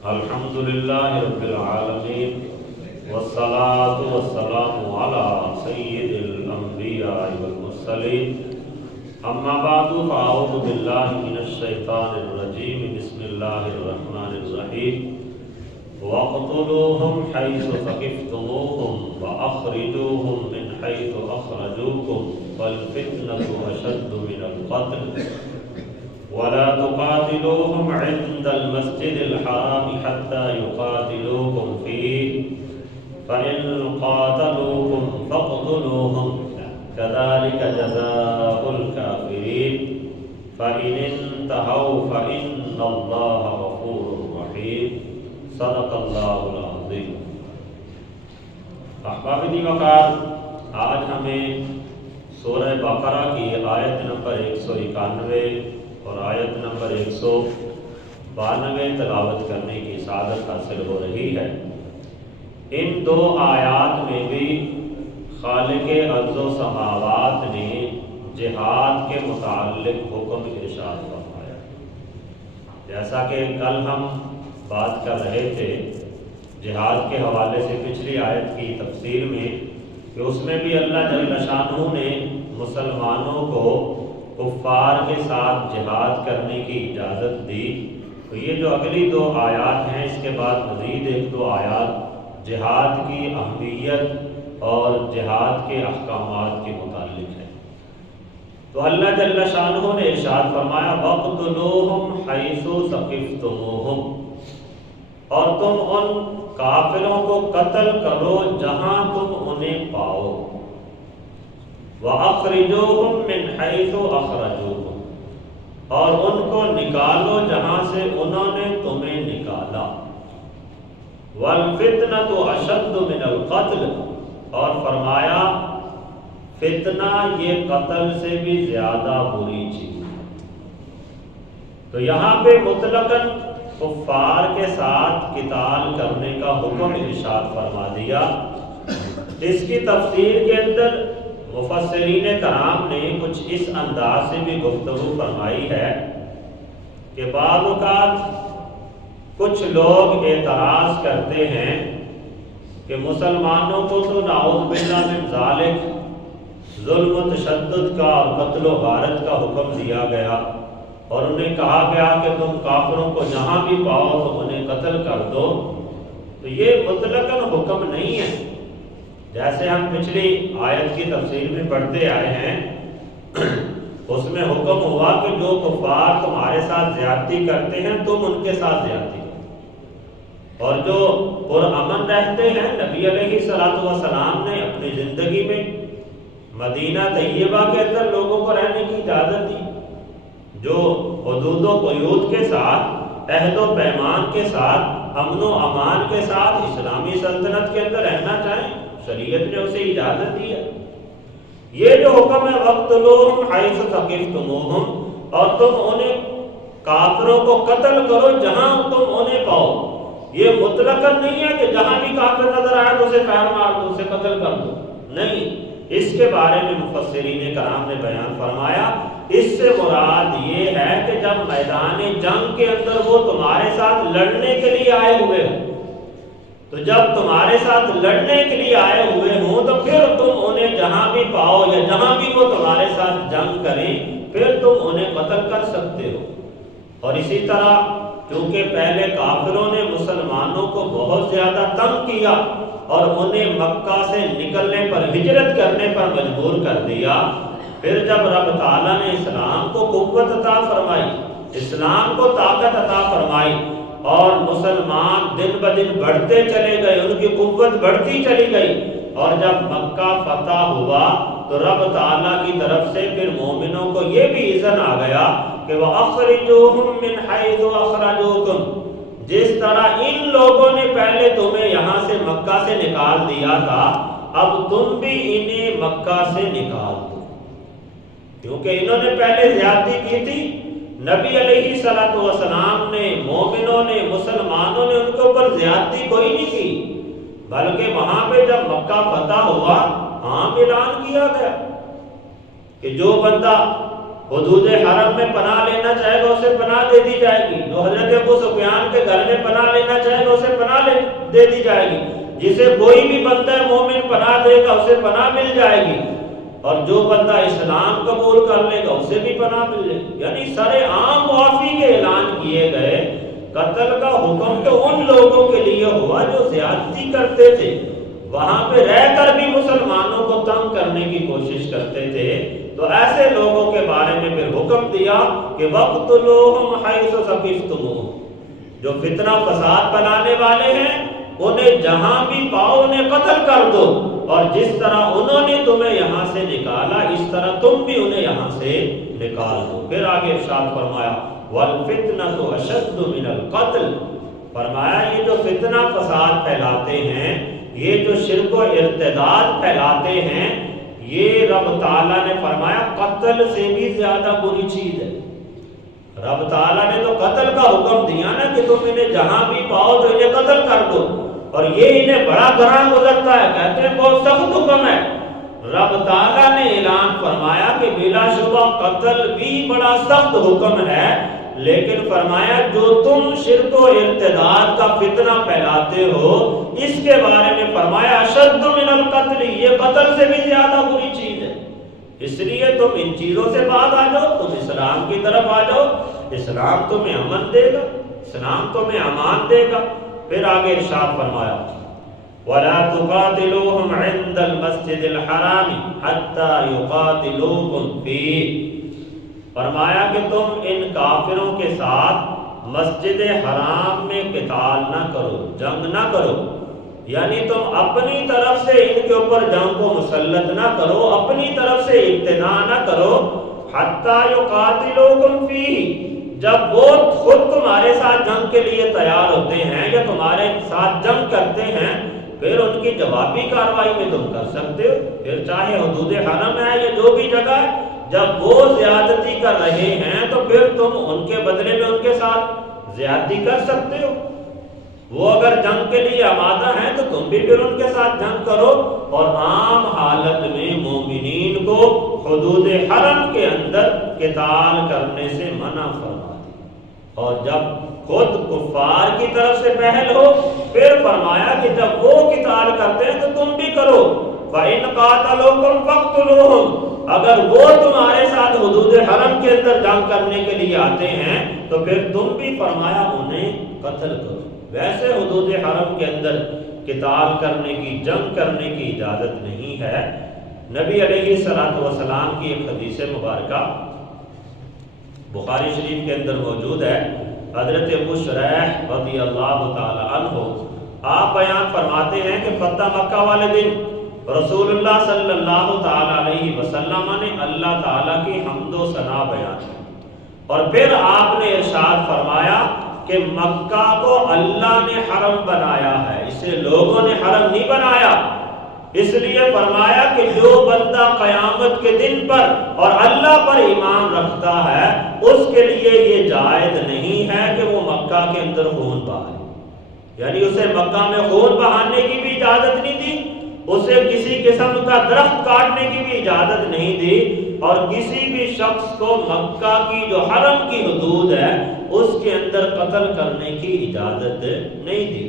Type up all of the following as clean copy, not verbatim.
الحمد لله رب العالمين والصلاة والسلام على سيد الأنبياء والمرسلين أما بعد فأعوذ بالله من الشيطان الرجيم بسم الله الرحمن الرحيم واقتلوهم حيث ثقفتموهم وأخرجوهم من حيث أخرجوكم والفتنة أشد من القتل ولا تقاتلوهم عند المسجد الحرام حتى يقاتلوكم فيه فإن قاتلوكم فاقتلوهم كذلك جزاء الكافرين فإن انتهوا فإن الله غفور رحيم صدق اللہ العظیم۔ احباب دی وقار، آج ہمیں سورہ بقرہ کی آیت نمبر 191 اور آیت نمبر 192 تلاوت کرنے کی سعادت حاصل ہو رہی ہے۔ ان دو آیات میں بھی خالق ارض و سماوات نے جہاد کے متعلق حکم ارشاد فرمایا۔ جیسا کہ کل ہم بات کر رہے تھے جہاد کے حوالے سے پچھلی آیت کی تفسیر میں، کہ اس میں بھی اللہ جل شانہ نے مسلمانوں کو کفار کے ساتھ جہاد کرنے کی اجازت دی۔ تو یہ جو اگلی دو آیات ہیں، اس کے بعد مزید ایک دو آیات جہاد کی اہمیت اور جہاد کے احکامات کے متعلق ہے۔ تو اللہ جل شانہ نے ارشاد فرمایا وَاقْتُلُوهُمْ حَيْثُ ثَقِفْتُمُوهُمْ، اور تم ان کافروں کو قتل کرو جہاں تم انہیں پاؤ، وَأَخْرِجُوهُمْ مِنْ حَيْثُ أَخْرَجُوكُمْ، اور ان کو نکالو جہاں سے انہوں نے تمہیں نکالا، وَالْفِتْنَةُ أَشَدُّ مِنَ الْقَتْلِ، اور فرمایا فتنہ یہ قتل سے بھی زیادہ بری چیز ہے۔ تو یہاں پہ مطلقاً کفار کے ساتھ قتال کرنے کا حکم ارشاد فرما دیا۔ اس کی تفسیر کے اندر مفسرین کرام نے کچھ اس انداز سے بھی گفتگو فرمائی ہے کہ بعض اوقات کچھ لوگ اعتراض کرتے ہیں کہ مسلمانوں کو تو نعوذ باللہ من ذالک ظلم و تشدد کا اور قتل و غارت کا حکم دیا گیا، اور انہیں کہا گیا کہ تم کافروں کو جہاں بھی پاؤ تو انہیں قتل کر دو۔ تو یہ مطلقاً حکم نہیں ہے۔ جیسے ہم پچھلی آیت کی تفسیر میں پڑھتے آئے ہیں، اس میں حکم ہوا کہ جو کفار تمہارے ساتھ زیادتی کرتے ہیں تم ان کے ساتھ زیادتی کرو، اور جو پرامن رہتے ہیں نبی علیہ الصلوۃ والسلام نے اپنی زندگی میں مدینہ طیبہ کے اندر لوگوں کو رہنے کی اجازت دی، جو حدود و قیود کے ساتھ عہد و پیمان کے ساتھ امن و امان کے ساتھ اسلامی سلطنت کے اندر رہنا چاہیں، شریعت نے اسے اجازت دی ہے۔ یہ جو حکم ہے وَاقْتُلُوهُمْ حَيْثُ ثَقِفْتُمُوهُمْ، اور تم انہیں کافروں کو قتل کرو جہاں تم انہیں پاؤ، یہ مطلقاً نہیں ہے کہ جہاں بھی کافر نظر آئے تو اسے پیر مار دو، اسے قتل کر دو، نہیں۔ اس کے بارے میں مفسرین کرام نے بیان فرمایا، اس سے مراد یہ ہے کہ جب میدان جنگ کے اندر وہ تمہارے ساتھ لڑنے کے لیے آئے ہوئے ہوں، تو جب تمہارے ساتھ لڑنے کے لیے آئے ہوئے ہوں تو پھر تم انہیں جہاں بھی پاؤ یا جہاں بھی وہ تمہارے ساتھ جنگ کریں پھر تم انہیں قتل کر سکتے ہو۔ اور اسی طرح چونکہ پہلے کافروں نے مسلمانوں کو بہت زیادہ تنگ کیا اور انہیں مکہ سے نکلنے پر ہجرت کرنے پر مجبور کر دیا، پھر جب رب تعالیٰ نے اسلام کو قوت عطا فرمائی، اسلام کو طاقت عطا فرمائی، اور مسلمان دن بدن بڑھتے چلے گئے، ان کی قوت بڑھتی چلی گئی، اور جب مکہ فتح ہوا تو رب تعالیٰ کی طرف سے پھر مومنوں کو یہ بھی اذن آ گیا کہ وَأَخْرِجُوهُمْ مِنْ حَيْثُ أَخْرَجُوكُمْ، جس طرح ان لوگوں نے پہلے تمہیں یہاں سے مکہ سے نکال دیا تھا، اب تم بھی انہیں مکہ سے نکال دو، کیونکہ انہوں نے پہلے زیادتی کی تھی۔ نبی علیہ الصلوۃ والسلام نے، مومنوں نے، مسلمانوں نے ان کے اوپر زیادتی کوئی نہیں کی، بلکہ وہاں پہ جب مکہ فتح ہوا عام اعلان کیا گیا کہ جو بندہ حدود حرم میں پناہ لینا چاہے گا اسے پناہ دے دی جائے گی، جو حضرت ابو سفیان کے گھر میں پناہ لینا چاہے گا اسے پناہ دے دی جائے گی، جسے کوئی بھی بندہ مومن پناہ دے گا اسے پناہ مل جائے گی، اور جو بندہ اسلام قبول کر لے گا اسے بھی پناہ مل جائے گی۔ یعنی سارے عام معافی کے اعلان کیے گئے۔ قتل کا حکم تو ان لوگوں کے لیے ہوا جو زیادتی کرتے تھے، وہاں پہ رہ کر بھی مسلمانوں کو تنگ کرنے کی کوشش کرتے تھے، تو ایسے لوگوں کے بارے میں پھر حکم دیا کہ وَاقْتُلُوهُمْ حَيْثُ ثَقِفْتُمُوهُمْ، جو فتنہ فساد بنانے والے ہیں انہیں جہاں بھی پاؤ انہیں قتل کر دو، اور جس طرح انہوں نے تمہیں یہاں سے نکالا اس طرح تم بھی انہیں یہاں سے نکال دو۔ پھر آگے ارشاد فرمایا وَالْفِتْنَةُ أَشَدُّ مِنَ الْقَتْلِ، فرمایا یہ جو فتنہ فساد پھیلاتے ہیں، یہ جو شرک و ارتداد پھیلاتے ہیں، یہ رب تعالیٰ نے فرمایا قتل سے بھی زیادہ بری چیز ہے۔ رب تعالیٰ نے تو قتل کا حکم دیا نا کہ تم انہیں جہاں بھی پاؤ تو انہیں قتل کر دو، اور یہ انہیں بڑا گراں گزرتا ہے، کہتے ہیں بہت سخت حکم ہے۔ رب تعالیٰ نے اعلان فرمایا کہ بلا شبہ قتل بھی بڑا سخت حکم ہے، لیکن فرمایا جو تم شرک و ارتداد کا فتنہ پھیلاتے ہو اس کے بارے میں فرمایا اشد من القتل، یہ قتل سے بھی زیادہ بری چیز ہے۔ اس لیے تم ان چیزوں سے بعد آ جاؤ، تم اسلام کی طرف آ جاؤ، اسلام تمہیں امن دے گا، اسلام تمہیں امان دے گا۔ پھر آگے ارشاد فرمایا وَلَا تُقَاتِلُوهُمْ عِنْدَ الْمَسْجِدِ الْحَرَامِ حَتَّى يُقَاتِلُوكُمْ فِيهِ، فرمایا کہ تم ان کافروں کے ساتھ مسجد حرام میں قتال نہ کرو، جنگ نہ کرو، یعنی تم اپنی طرف سے ان کے اوپر جنگ کو مسلط نہ کرو، اپنی طرف سے ابتدا نہ کرو، حَتَّى يُقَاتِلُوكُمْ فِيهِ، جب وہ خود تمہارے ساتھ جنگ کے لیے تیار ہوتے ہیں یا تمہارے ساتھ جنگ کرتے ہیں، پھر ان کی جوابی کارروائی میں تم کر سکتے ہو، پھر چاہے حدود حرم ہے یا جو بھی جگہ ہے، جب وہ زیادتی کر رہے ہیں تو پھر تم ان کے بدلے میں ان کے ساتھ زیادتی کر سکتے ہو۔ وہ اگر جنگ کے لیے آمادہ ہیں تو تم بھی پھر ان کے ساتھ جنگ کرو، اور عام حالت میں مومنین کو حدود حرم کے اندر قتال کرنے سے منع فرما دی، اور جب خود کفار کی طرف سے پہل ہو پھر فرمایا کہ جب وہ قتال کرتے ہیں تو تم بھی کرو۔ فَإِنْ قَاتَلُوكُمْ فَاقْتُلُوهُمْ، اگر وہ تمہارے ساتھ حدود حرم کے اندر جنگ کرنے کے لیے آتے ہیں تو پھر تم بھی فرمایا انہیں قتل کرو۔ ویسے حدود حرم کے اندر قتال کرنے کی، جنگ کرنے کی اجازت نہیں ہے۔ نبی علیہ السلام کی ایک حدیث مبارکہ بخاری شریف کے اندر موجود ہے، حضرت ابو شریح رضی اللہ تعالی عنہ آپ بیان فرماتے ہیں کہ فتح مکہ والے دن رسول اللہ صلی اللہ تعالی علیہ وسلم نے اللہ تعالیٰ کی حمد و ثنا بیان کی، اور پھر آپ نے ارشاد فرمایا کہ مکہ کو اللہ نے حرم بنایا ہے، اسے لوگوں نے حرم نہیں بنایا۔ اس لیے فرمایا کہ جو بندہ قیامت کے دن پر اور اللہ پر ایمان رکھتا ہے اس کے لیے یہ جائز نہیں ہے کہ وہ مکہ کے اندر خون بہائے، یعنی اسے مکہ میں خون بہانے کی بھی اجازت نہیں دی، اسے کسی قسم کا درخت کاٹنے کی بھی اجازت نہیں دی، اور کسی بھی شخص کو مکہ کی جو حرم کی حدود ہے اس کے اندر قتل کرنے کی اجازت نہیں دی۔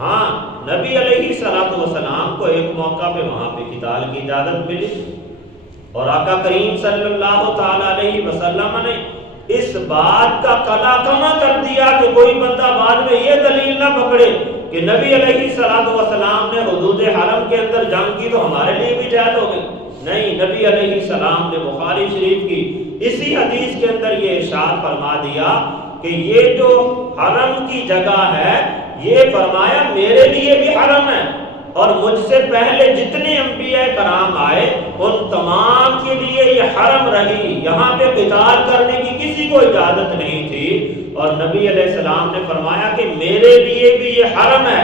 ہاں نبی علیہ السلام کو ایک موقع پہ وہاں پہ قتال کی اجازت ملی، اور آقا کریم صلی اللہ تعالی علیہ وسلم نے اس بات کا قلع کما کر دیا کہ کوئی بندہ بعد میں یہ دلیل نہ پکڑے کہ نبی علیہ السلام نے حدود حرم کے اندر جنگ کی تو ہمارے لیے بھی جائز ہو گئی۔ نہیں، نبی علیہ السلام نے بخاری شریف کی اسی حدیث کے اندر یہ ارشاد فرما دیا کہ یہ جو حرم کی جگہ ہے یہ فرمایا میرے لیے بھی حرم ہے، اور مجھ سے پہلے جتنے انبیاء کرام آئے ان تمام کے لیے یہ حرم رہی، یہاں پہ قتال کرنے کی کسی کو اجازت نہیں تھی، اور نبی علیہ السلام نے فرمایا کہ میرے لیے بھی یہ حرم ہے،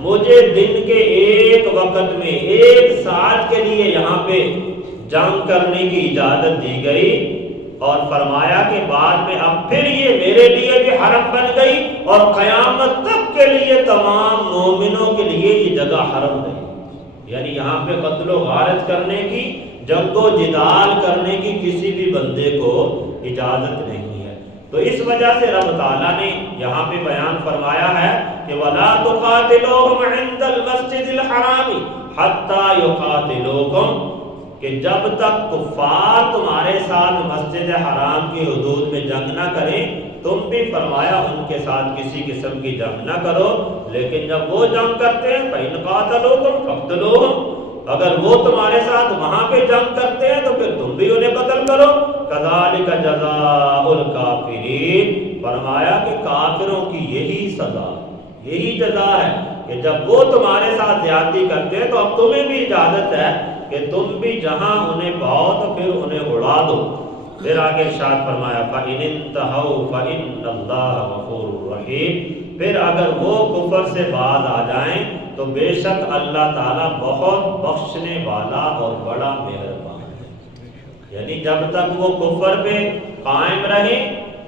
مجھے دن کے ایک وقت میں 1 ساعت کے لیے یہاں پہ جنگ کرنے کی اجازت دی گئی، اور فرمایا کہ بعد میں اب پھر یہ میرے لیے بھی حرم بن گئی، اور قیامت تک کے لیے تمام مومنوں کے لیے یہ جگہ حرم رہی، یعنی یہاں پہ قتل و غارت کرنے کی جنگ و جدال کرنے کی کسی بھی بندے کو اجازت نہیں ہے۔ تو اس وجہ سے رب تعالیٰ نے یہاں پہ بیان فرمایا ہے کہ وَلَا تُقَاتِلُوهُمْ عِنْدَ الْمَسْجِدِ الْحَرَامِ حَتَّى يُقَاتِلُوكُمْ، کہ جب تک کفار تمہارے ساتھ مسجد حرام کی حدود میں جنگ نہ کریں، تم بھی فرمایا ان کے ساتھ کسی قسم کی جنگ نہ کرو، لیکن جب وہ جنگ کرتے ہیں فَإِنْ قَاتَلُوكُمْ فَاقْتُلُوهُمْ، اگر وہ تمہارے ساتھ وہاں پہ جنگ کرتے ہیں تو پھر تم بھی انہیں قتل کرو۔ كَذَلِكَ جَزَاءُ الْكَافِرِينَ، فرمایا کہ کافروں کی یہی سزا، یہی جزا ہے کہ جب وہ تمہارے ساتھ زیادتی کرتے ہیں تو اب تمہیں بھی اجازت ہے کہ تم بھی جہاں انہیں پاؤ تو پھر انہیں اڑا دو۔ پھر آگے ارشاد فرمایا فَإِنِ انتَهَوْا فَإِنَّ اللَّهَ غَفُورٌ رَحِيمٌ، پھر اگر وہ کفر سے باز آ جائیں تو بے شک اللہ تعالیٰ بہت بخشنے والا اور بڑا مہربان ہے۔ یعنی جب تک وہ کفر پہ قائم رہیں،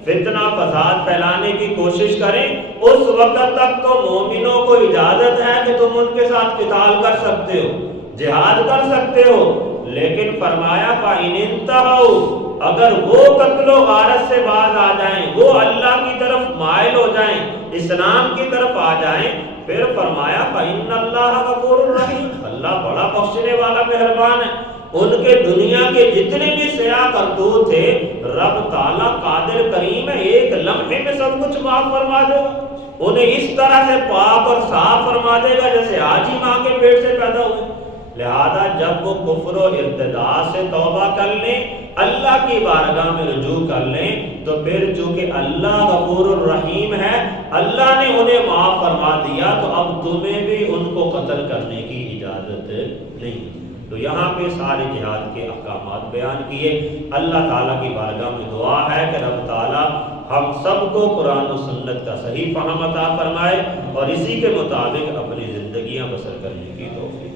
فتنہ فساد پھیلانے کی کوشش کریں، اس وقت تک تو مومنوں کو اجازت ہے کہ تم ان کے ساتھ قتال کر سکتے ہو، جہاد کر سکتے ہو، لیکن فرمایا فَإِنِ انتَهَوْا، اگر وہ قتل و غارت سے باز آ جائیں، وہ اللہ کی طرف مائل ہو جائیں، اسلام کی طرف آ جائیں، پھر فرمایا فَإِنَّ اللَّهَ غَفُورٌ رَحِيمٌ، اللہ بڑا بخشنے والا مہربان ہے۔ ان کے دنیا کے جتنے بھی سیاہ کرتوت تھے، رب تعالیٰ قادر کریم ہے، ایک لمحے میں سب کچھ معاف فرما دے گا، انہیں اس طرح سے پاک اور صاف فرما دے گا جیسے آج ہی ماں کے پیٹ سے پیدا ہوئے۔ لہذا جب وہ کفر و ارتداد سے توبہ کر لیں، اللہ کی بارگاہ میں رجوع کر لیں، تو پھر چونکہ اللہ غفور الرحیم ہے، اللہ نے انہیں معاف فرما دیا، تو اب تمہیں بھی ان کو قتل کرنے کی اجازت نہیں۔ تو یہاں پہ سارے جہاد کے احکامات بیان کیے۔ اللہ تعالیٰ کی بارگاہ میں دعا ہے کہ رب تعالیٰ ہم سب کو قرآن و سنت کا صحیح فہم عطا فرمائے اور اسی کے مطابق اپنی زندگیاں بسر کرنے کی توفیق